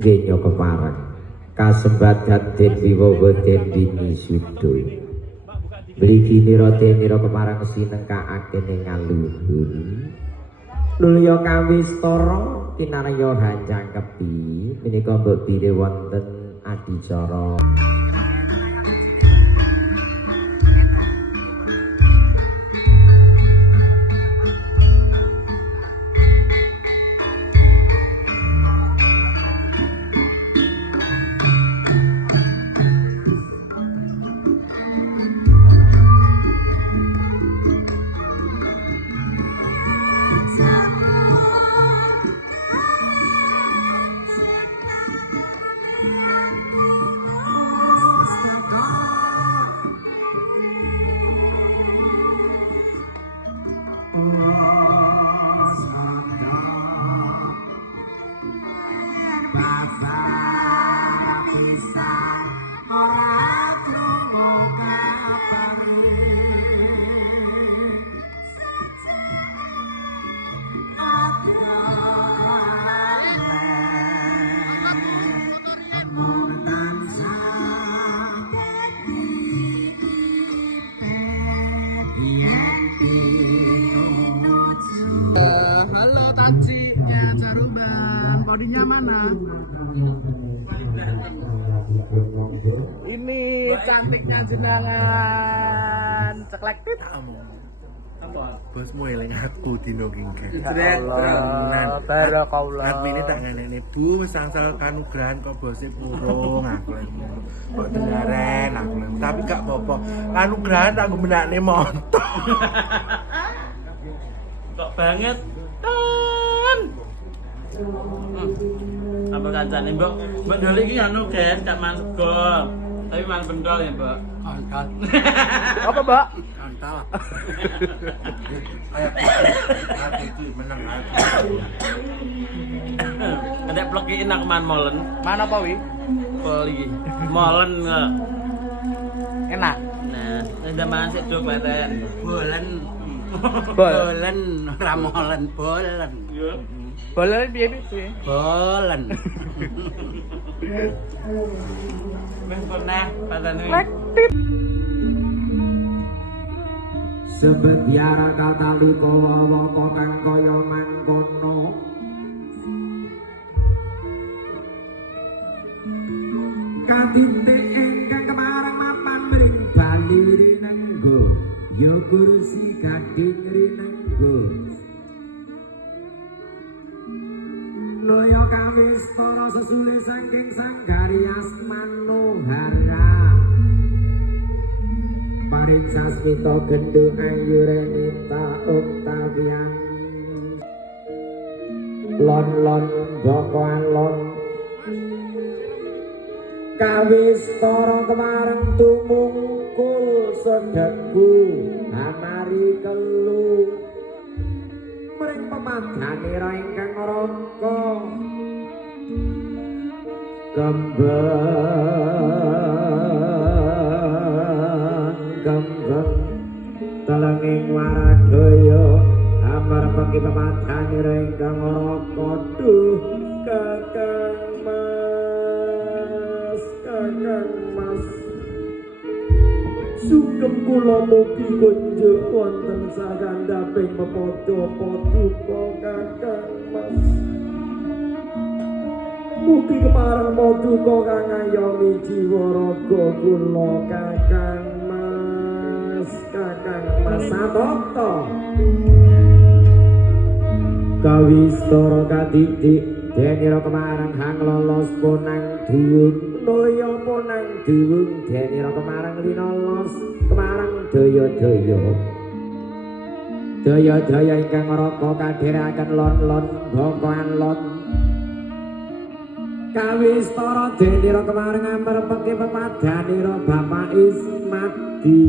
Genyo keparang kasembatan den wiwawa den bini sudo mligi mira den mira keparang sinengkakake ning ngaluhur Nulya kawistara kinarya hanjangkepi menika mbok dire wonten adicara. Halo taksinya Carumbang, bodinya mana? Ini cantiknya jenangan ceklektit. Bosmu eling aku dino kingke. Barakallah. Admine tak ngenekne Bu wis angsal kanugrahan kok bose purung aku lek ngono. Kok dengaren aku lek. Tapi gak apa-apa. Kanugrahan tak nggunakne montor. Kok banget kan apa kancane mbok ndol iki anu guys gak masuk tapi man bendol ya mbak Antal. Apa mbak? Antal. Kayak itu menang aku. ada plokiin aku man molen Mana Pak Wi? poli molen Enak. nah ada masih coba ten Bolen. Bolen ramolen bolen. Bolen piye piye? Bolen. wis pernah padane Sebetiara katali kawawaka kang kaya mangkono katitik ingkang kemarang mapan mring bali rinenggo ya kursi gading rinenggo Nulya kawistara sesule saking sanggari Asmanohara Paring sasmita gendho ayu renita Octavian lon boko alon kawistara kemareng tumungkul sedheku amari kelu mring pemadhanira ingkang raka kembang telenging waradaya amarga pemadhanira ingkang raka duh kakang mas sugeng kula mugi kunjuk wonten sagandaping pepodo-poduka kakang mas mugi kemareng paduka kang ngayomi jiwa raga kula kakang mas Sabata kawistara kadidik denira kemareng hang lolos ponang duwung nulya ponang duwung denira kemareng linolos kemareng daya ingkang raka kadheraken lon boko alon kawistara denira kemareng amerpeke pepadhanira Bapak Ismadi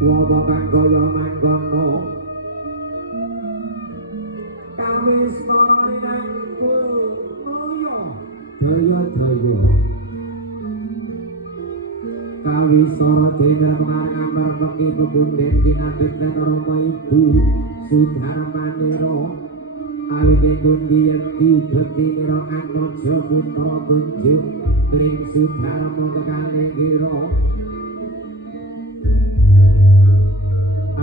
Wong kaya mangkono kawistara rinangkul mulya daya kawistara dene kemareng amerpeke pepunden kinabekten Rama Ibu Sudharmanira awit pundi yen dibekti nira anoja putra kunjung ring sudarma kekalih kira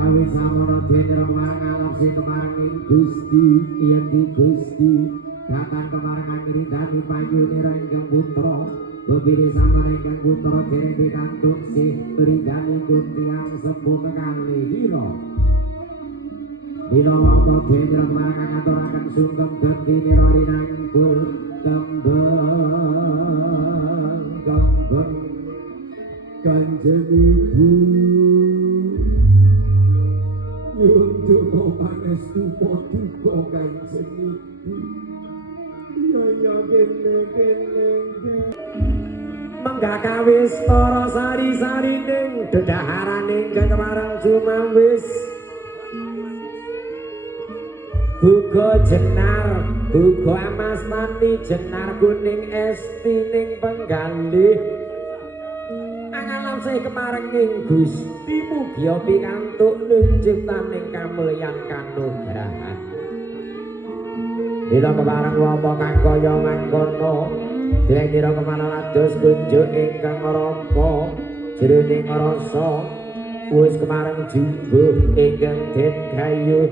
awit samana dene marang alam sing kemaring Gusti yen di Gusti datang kemarang ngridani panyunira ingkang putra bebiri samana ingkang putra dereng pikantuk sih ngridani kuntiang sepuh kekalih kira Dina wapa dene marang ngaturaken sungkem bekti nira rinangkul kembang Kanjeng Ibu Yunduka pangestu paduka Kanjeng Ibu ya kene Menggak kawis para sari-sarining dedaharaning kemarang Jumawis Buga jenar, buga amas mati jenar kuning esti ning penggalih Angalam saya kemarenging Gusti mugia pikantuk nunjuktaning kamulyan kanugrahan Dina kemareng wapa kang kaya mangkono Dene dina kemareng lados kunjuk ingkang rampa jroning rasa wis kemareng jumbuh ingkang den gayuh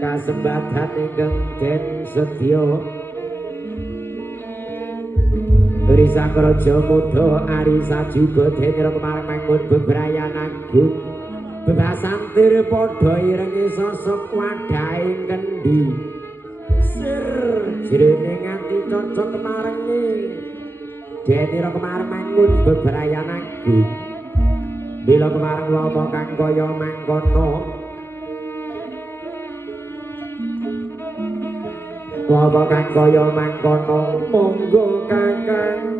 kasembatan ingkang den sedya Risa Kraja Muda Arisa juga dene kemareng mangun bebrayan agung bebasantir padha irenge sosok wadahe kendi sir jroning ati cocok kemarengi dene kemareng mangun bebrayan agung bila kemareng wapa kang kaya mangkono Wapa kang kaya mangkono monggo Kakang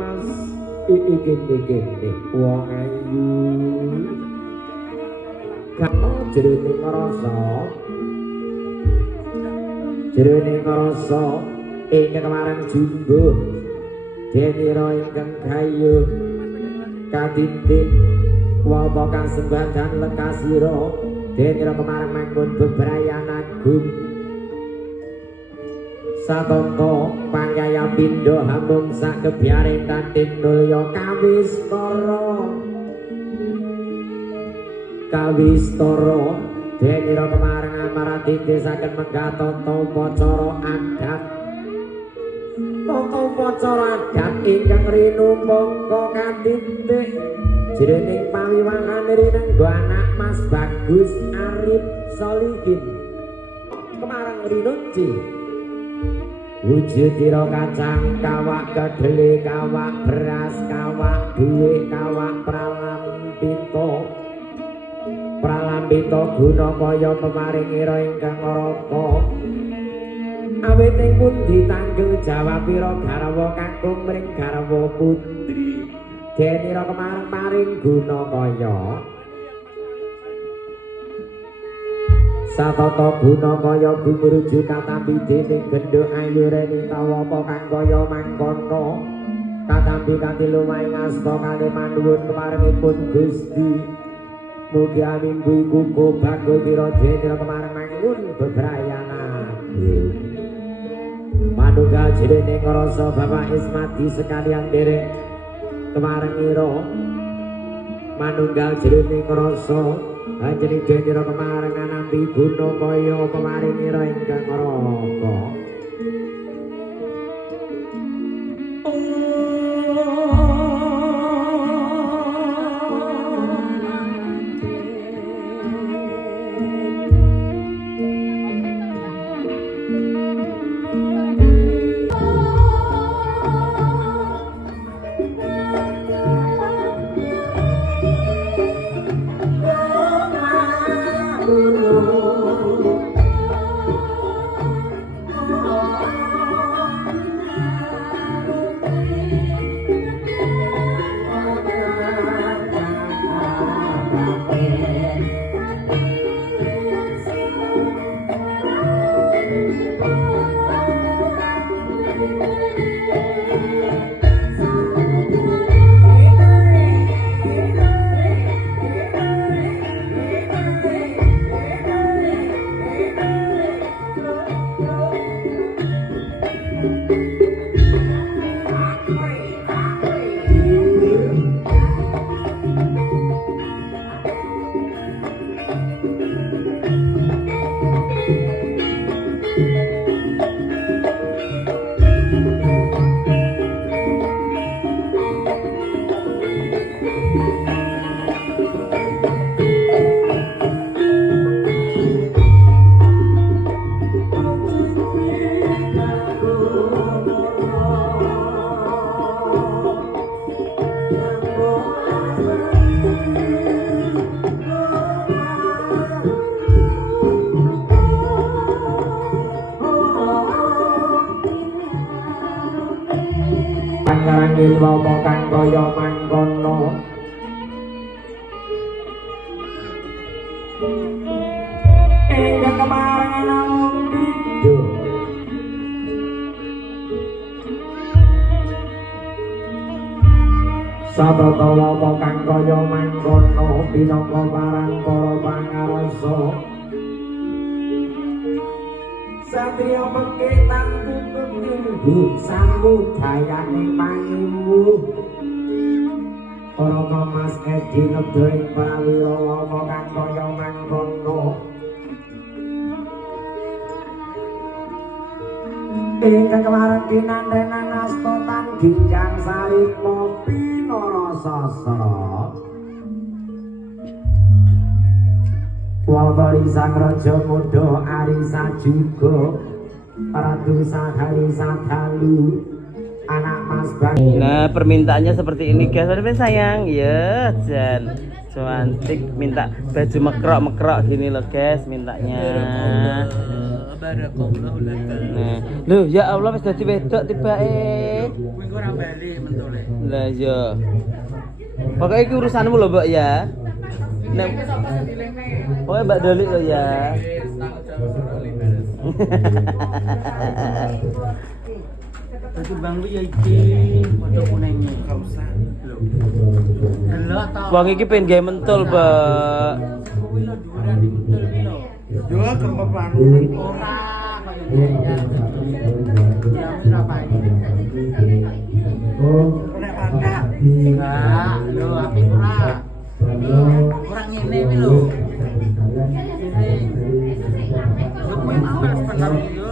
Mas iki wong ayu karo jroning rasa ing kemareng jumbuh denira ingkang gayuh katitik wapa kang sembadan lekasira denira kemareng manggon bebrayan agung satonto pangyaya pindha hambung sak kebiaring kanthi mulya kawistara denira kemareng amarati desaken menggatata upacara adat tata upacara adat ingkang rinumangka katitik jroning pawiwahan rinenggo anak Mas Bagus Arif Solihin kemareng rinunci wujudira kacang kawak kedele kawak beras kawak duwe kawak pralambita guna kaya pemaringira ingkang raka awit ing pundi tanggel jawabira garwa kakung mring garwa putri denira kemareng paring guna kaya satata guna kaya gumuruju katampi dening genduk ayu reni tawapa kang kaya mangkono katampi kanthi lumahing asta kali manuwun kemarengipun Gusti mugi aminggu iku bago pira denira kemareng mangun bebrayan agung manunggal jroning rasa Bapak Ismadi sekalian derek kemarengiro manunggal jroning rasa Anjeni denira kemareng nampi guna kaya pemaringira ingkang raka Angin wapa kang kaya mangkono ingkang kemarengan namung pindho sabata wapa kang kaya mangkono pinangka parang para pangarasa satria mengke tangku keminggu sambudayaning pangimu para Mas Edi nebdoing prawira wapa kang kaya mangkono ingkang kemarin kinantenan astotan ginjang sarima pinarasasra Wawari sang raja muda arisa juga Ratu Sahari Sadalu anak Mas Bang. Nah, permintaannya seperti ini guys. Udah sayang, ya Jan. Cantik minta baju mekrok-mekrok gini loh guys mintanya. Barakallahu laka. Nah, lho ya Allah wis dadi wedok tibake. Kuwi ora bali mentole. Lah iya. Pokoke iki urusanmu lho, Mbak ya. Nek pokoknya Mbak Dolik lo ya. Baju bang lu ya iki foto kuningnya. Enggak usah. Lho. Delok ta. Wong iki pengen gawe mentul, Mbak. Kuwi lho dhuwuran di mentul iki lho. Yo kemep anu. Ora kaya ya mira pae. Oh, ora pangkat. Enggak, lho apik ora. Kurang ngene iki lho. Yo kowe mau wis bener yo.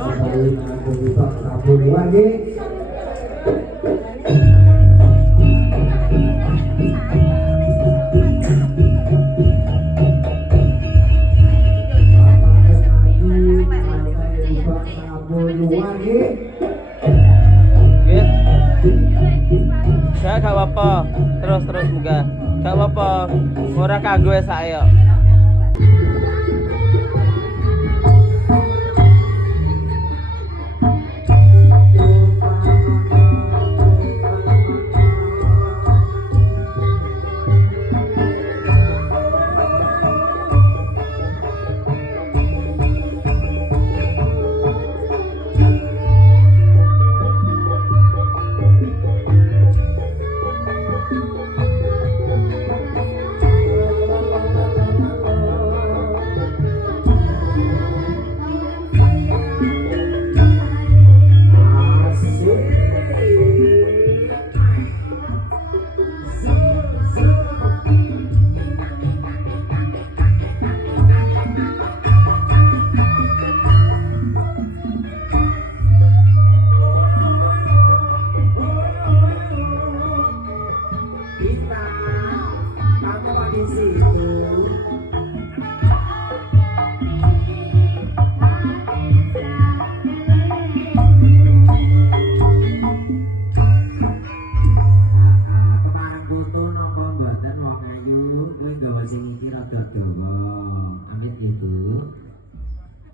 Gak apa-apa, terus muga. Gak apa-apa, ora kanggo saya.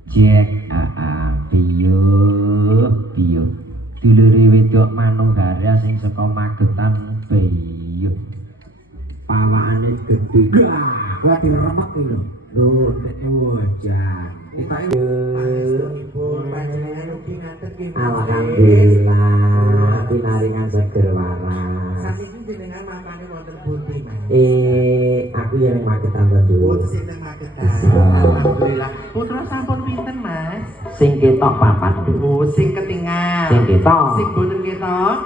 Jack piyo dulure wedok Manunggaria sing saka Magetan piyo pawakane gedhe kuwi diremek iki lho lho jan kita alhamdulillah pinaringan seger waras sakniki jenengan makane wonten pundi Mas aku ya ning Magetan lho sing nang Magetan alhamdulillah putra sampun pinten Mas sing ketok papat lho sing ketingal sing ketok sing boten ketok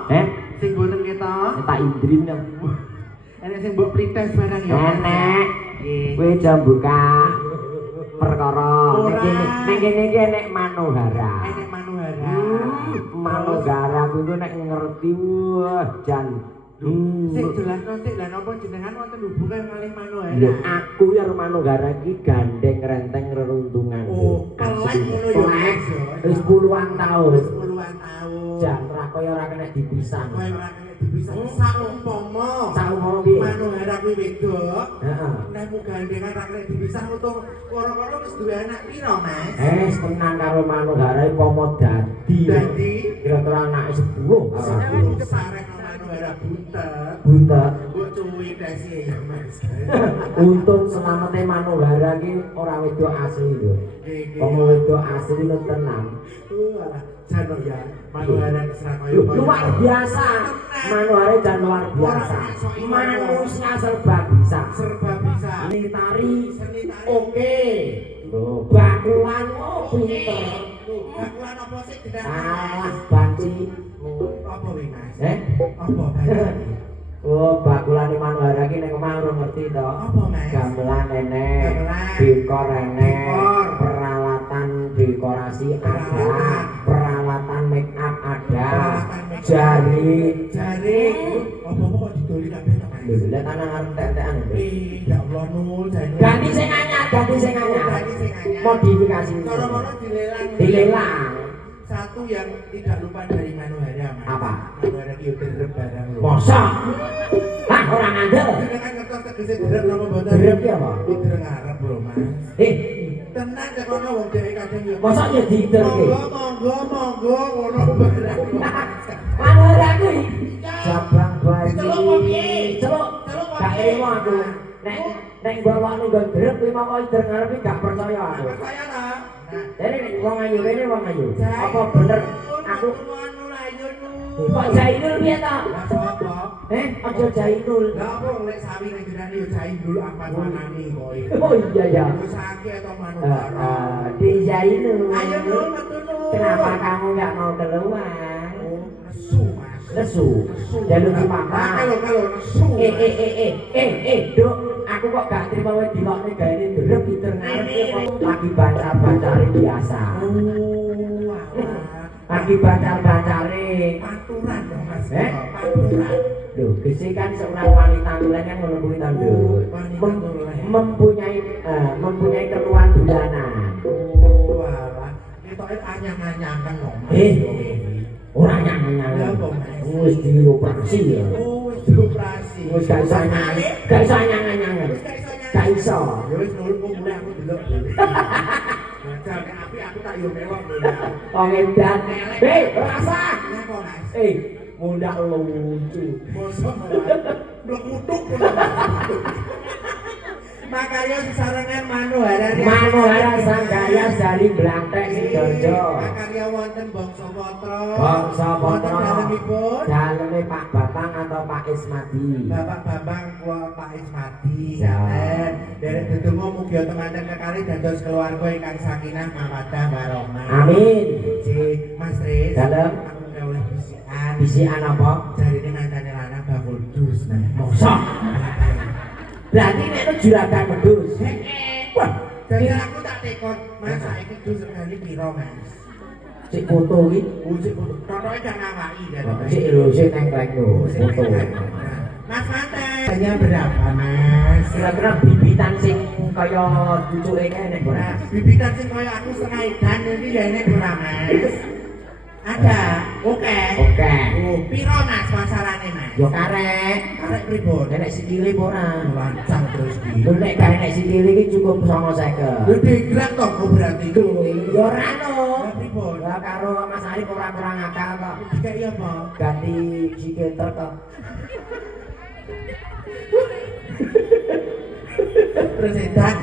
sing boten ketok tak indrin ya enek sing mbok prites barang ya enek kowe jam buka perkara ning kene iki enek Manunggara Manunggara kuwi nek ngerti wah jan sing jelasno sik lha napa jenengan wonten hubungan kalih Manunggara lho aku karo Manunggara iki gandeng renteng reruntungan kelek ngono ya wis puluhan taun jan ra kaya ora kena dipisah bisa saumpama piye Manunggara kuwi wedok nek gandengan ra kena dipisah untuk karo-karo wis duwe anak pira Mas tenan karo Manunggara umpama dadi kira-kira anake 10 sareng Manunggara gara-gara buta. Buta. Mbok cuwi dasi ya Mas. Untung selamate Manuhara ki ora wedok asli lho. Wong wedok asli lho tenan. Alah, jano ya. Manuhara Serakoyo Luar biasa. Manuhara jan luar biasa. Manusia serba bisa. Serba bisa. Seni tari Seni tari. oke. Loh, bakulan pinter. Bakulan apa sih tidak? Alah banci. Apa wi Mas? Apa banci? Oh, bakulane Manuhara ki nek omah ora ngerti to. Apa, Mas? Gamelan enek, Gamelan. dekor enek, Dekor. peralatan dekorasi ada, Peralatan. peralatan make up ada, Peralatan make up. jaring. Jaring. Apa-apa kok didoli kabeh to Mas? Lho, lihat anak arep tek-tekan. Ya Allah nul jaring. Ganti sing anyar, ganti sing anyar. Ganti sing anyar. Modifikasi. Cara-cara dilelang. Dilelang. Satu yang tidak lupa dari Manuhara Mas. Apa? Manuhara ki yo derep barang lho. Mosok. Lah ora ngandel. Jenengan kan ngertos tegese derep napa mboten? Derep ki apa? Ki dereng arep lho Mas. Tenan cek kono wong dhewe kadang yo. Mosok ya diderke. Monggo ngono barang. Manuhara kuwi jabang bayi. Celuk apa piye? Celuk. Celuk apa Gak piye? terima aku. Nek bawahmu nggon derep kuwi moko ider ngarepe gak percaya aku. Percaya ta? Jadi nek wong ayu rene wong ayu. Apa bener aku anu ayo nu. kok Jainul piye ta? Lah sapa? Aja Jainul. Lah apa nek sawi nek jenenge yo jain dulu apa manani kowe. Oh iya ya. Wis akeh to Manuhara. Di Jainul. Ayo Nul, metu Nul. Kenapa kamu nggak mau keluar? Oh, nesu Mas. Lesu. Jalur di papa. Kalau nesu. Dok, aku kok gak terima wae dilokne gaene derep pinter ngarep kok lagi bacar-bacare biasa. Oh, alah. Lagi bacar-bacare. Paturan dong Mas. Eh? Paturan. Loh, kese kan seorang wanita tulen yang ngono kuwi tanduk. Wanita tulen. Mempunyai keluhan bulanan. Oh, alah. Ketoke anyang-anyangan kok. Ora nyang-nyang. Lah apa, Mas? Wis dioperasi ya. Oh, wis dioperasi. Wis gak iso nyang. Gak iso nyang-nyang. Gak iso. Ya wis nurut kok mulai aku delok. Nah, nek aku tak yo mewah lho. Wong edan. Rasa. Napa, Mas? Mundak lucu. Bosok mlekutuk. Makarya sesarengan Manuhara Sanggaya dari Blantek Sidoarjo. Makarya wonten Bangsa Patra. Bangsa Patra. Wonten dalemipun Daleme Pak Bambang atau Pak Ismadi. Bapak Bambang kula Pak Ismadi. Ya. Derek dedonga mugi temanten kekalih dados keluarga ingkang sakinah mawaddah warahmah. Amin. Si Mas Riz. Dalem. Aku oleh bisikan. Bisikan apa? Jarine ngancane lanang bakul dus. Mosok. Berarti nek itu juragan wedhus. Wah, jadi aku tak tekon, Mas saiki dus regane piro, Mas? Cek foto iki. Cek foto. Contohnya jangan ngawaki kan. Cek lho, cek nengklek lho foto. Mas Manten. Hanya berapa, Mas? Kira-kira bibitan sing kaya cucuke kene ora? Nah, bibitan sing kaya aku setengah edan iki ya enek ora, Mas? Ada. Oke. Oh, piro Mas pasarane, Mas? Yo karek. Karek pripun? Nek sikile apa ora? Lancang terus iki. Lho nek gak nek sikile iki cukup 950. Lho diglak to kok berarti. Yo ora no. Lah pripun? Lah karo Mas Arif ora kurang akal kok. Dikai apa? Ganti sikil truk kok. Presedan.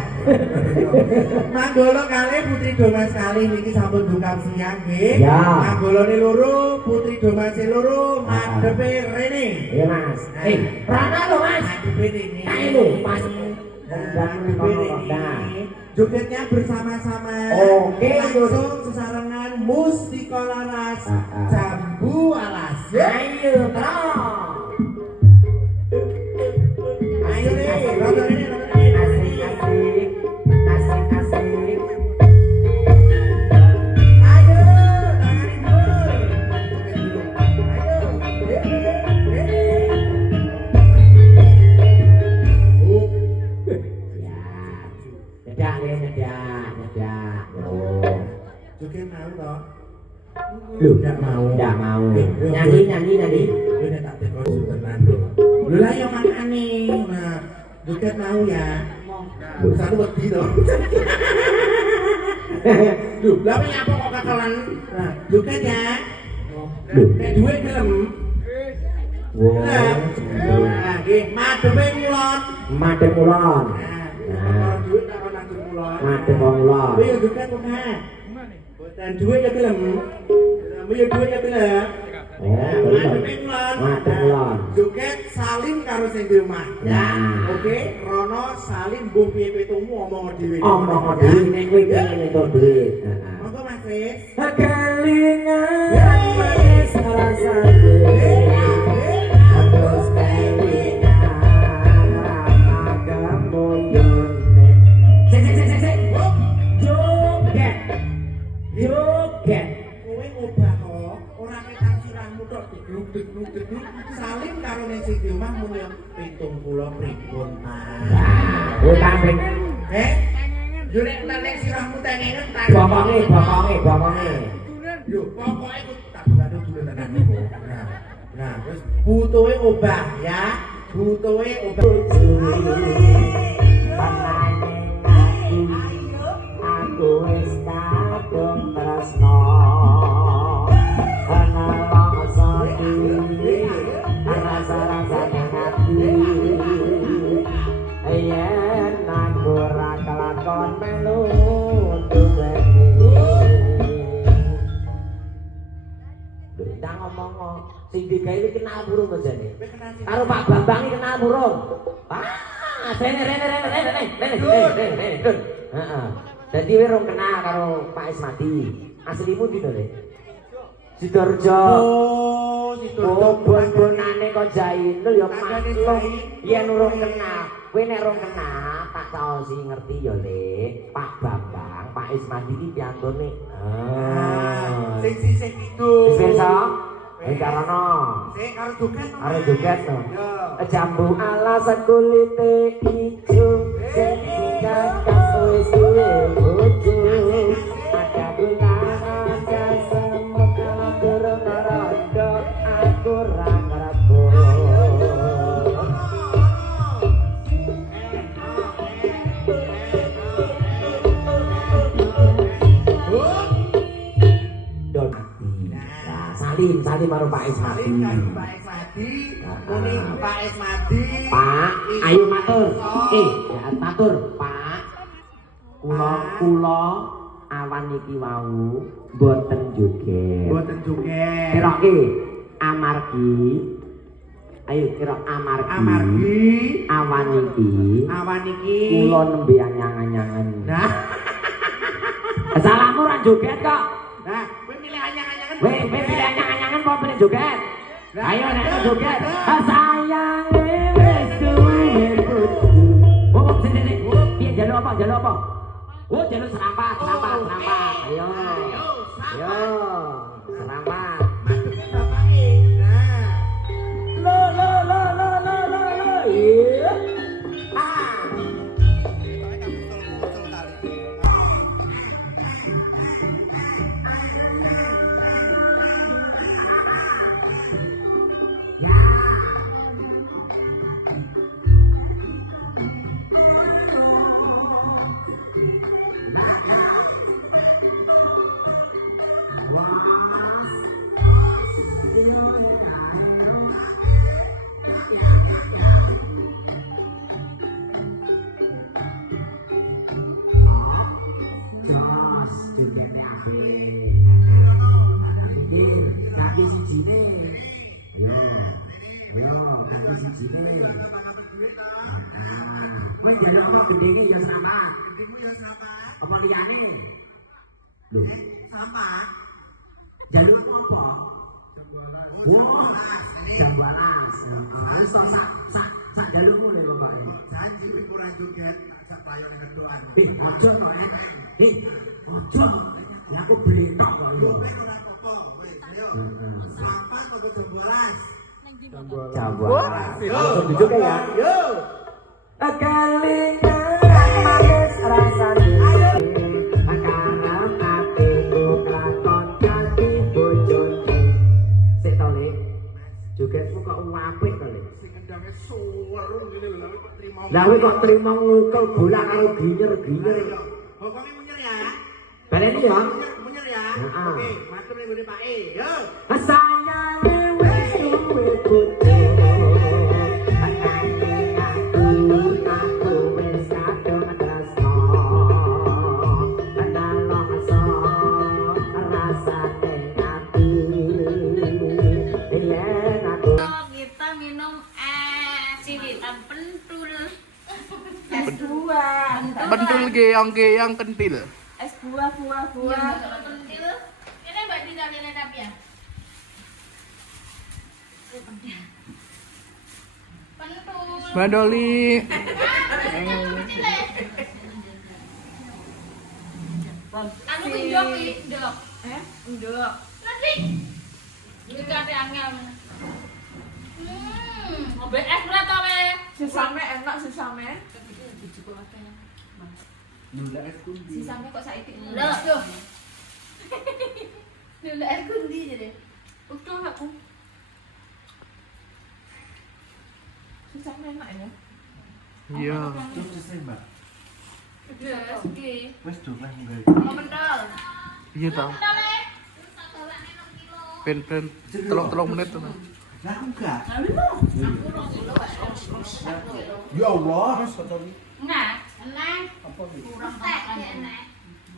Manggolo kalih Putri Domas kalih niki sampun dukam siang nggih. Ya. Manggolone loro, Putri Domase loro, madhepe rene. Iya Mas. Rana lho Mas. Madhepe rene. Kae lho Mas. Madhepe rene. Jogetnya bersama-sama. Oke, langsung sesarengan Mustika Laras Jambu Alas. Ayo terus. Ayo nih, rodo rene, rodo rene. Asik. Ayo, tangan ibu. Ayo, Nyedak. Joget mau toh? Loh, Nggak mau. Nggak mau. Nyanyi. Lu nek tak tekon suwenan lho. Lho lah yo makane. Nah, joget mau ya. Lho satu wedi to. Lho, lah apa kok kakalan? Nah, joget ya. Lho, nek duwe gelem. Wah, Nah, nggih, madheme kulon. madhep kulon. Nah, duit tak ana kulon. Madhep kulon. Kowe yo juga kok, Kak. Boten duit ya gelem. Kowe yo duit ya gelem. Madheme kulon. Madhep kulon. Joget salim karo sing di omah. Ya, oke. Rono salim mbuh piye pitumu omong dhewe. Omong dhewe nek kowe pengen entuk duit. Monggo Mas Sis. Kelingan manis rasane. Terus kelingan agam boyone. Sik. Joget. Joget. Kowe ngobah kok, ora ketak sirahmu tok digluk-gluk. Salim karo ning sing di omah mung yo 70 pripun, Pak. Utang ping Yo nek nek sirahmu tengengen tak. bokonge. Yo pokoke ku tak bantu dulu tenan. Nah, terus butuhe obah ya. Butuhe obah. Aku wis kadung tresno. Ana rasa iki, ana rasa-rasane ati. Yen aku ora kelakon melu duweni. Ndang ngomong sing digawe iki kenal burung kok jane. Karo Pak Bambang iki kenal burung. Rene. Heeh. Dadi kowe rong kenal karo Pak Ismadi. Aslimu ndi to, Le? Sidoarjo. Oh, Bon-bonane kok Jainul ya maklum yen urung kenal. Kowe nek rong kenal, tak saosi ngerti ya, Le. Pak Bambang, Pak Ismadi iki piantune. Sing sisih gitu. Wis iso? Wis karono. Sing karo joget. Arep joget to. Yo. Jambu alasan kulite ijo sing kakas wis duwe bojo. Ada gula ada semut kalau durung rondo aku ra ngrebo. Salim karo Pak Ismadi. Muni Pak Ismadi. Pak, ayo matur. Matur, Pak. Kula awan iki wau mboten joget. Mboten joget. Kirake amargi. Ayo kira amargi. Awan iki. Kula nembe anyang-anyangan. Nah. Salahmu ora joget kok. Nah, kowe milih anyang-anyangan. Kowe pilih anyang-anyangan apa pilih joget? Ayo nek joget. Sayange wis duwe putu. Oh, sini. Piye jaluk apa? Oh, jaluk serampat. Ayo. Serampat. Madhep bapake. Nah. Lo. Iya. Kowe jaluk apa gendenge ya sampah. Gendemu ya sampah. Apa liyane? Lho, Sampah. jaluk apa? Wah, jam 12. Wis to sak jalukmu lho pokoke. Janji ora joget tak payon ning kedoan. Ojo to, ojo. Ya aku betok kok yo. Kowe ora apa-apa, wis ayo. Sampah kok jam 12. Jam 12. Langsung duduk ya. Yo. Kelingan manis rasane. Sekarang hatiku kelakon kaki bojone. Sik to, Le. Jogetmu kok apik to, Le. Sing ngendange suweru ngene lho, kok trimo. Lah kowe kok trimo ngukel bola karo ginyer-ginyer. Pokoknya munyer ya. Baleni ya. Munyer ya. Heeh. Oke, matur ning ngene Pak E. Yo. Sayange wis duwe bojo. geong-geong kentil. Es buah. Pentil. Ini Mbak Dina nenek tapi ya. Pentul. Mbak Doli. Anu ndok iki, ndok. Nduk. Nanti. Iki kate angel. Ngombe es berat wae. Sisame enak sisame. Nunda es kundi. Sisame kok saiki. Lho, tuh. Dulu air kundi jadi. Utuh aku. Sisame enak ya. Iya. Terus Mbak. Yes, oke. Wes dolan enggak. Mau mental. Iya tau. Mental e. Pen telung menit tuh. Lah enggak. Aku Ya Allah. Enggak, enak. Kurang tek ya enak.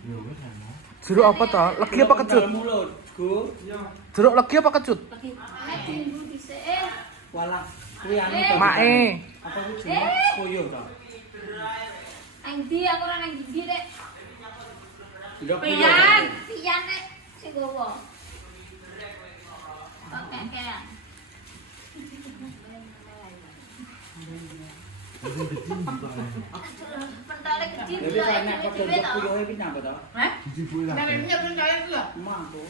Ya wes enak. Jeruk apa toh? Legi apa kecut? Mulutku. Jeruk legi apa kecut? Nek tunggu dhisik. Walah, kuwi anu Mae. apa ku jenenge? Koyo ta. Nang ndi aku ora nang ndi, Dek. Ndok Pian nek sing gowo. Oke, kayak. Pentale kecil Jadi lah. kan nek kok ndok kuyoe pinang to? Hah? Dijibui lah. Tapi punya pentale ku lho. Emang tuh.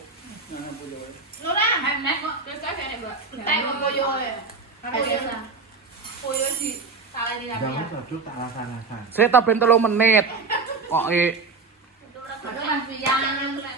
Nah, kuyoe. Ora, nek kok terus kaya nek, Mbak. Tak kok koyo ya. Koyo. Koyo di salah di Jangan apa. cocok tak rasa-rasa. Saya tak ben 3 menit. Kok Itu ora pian, nek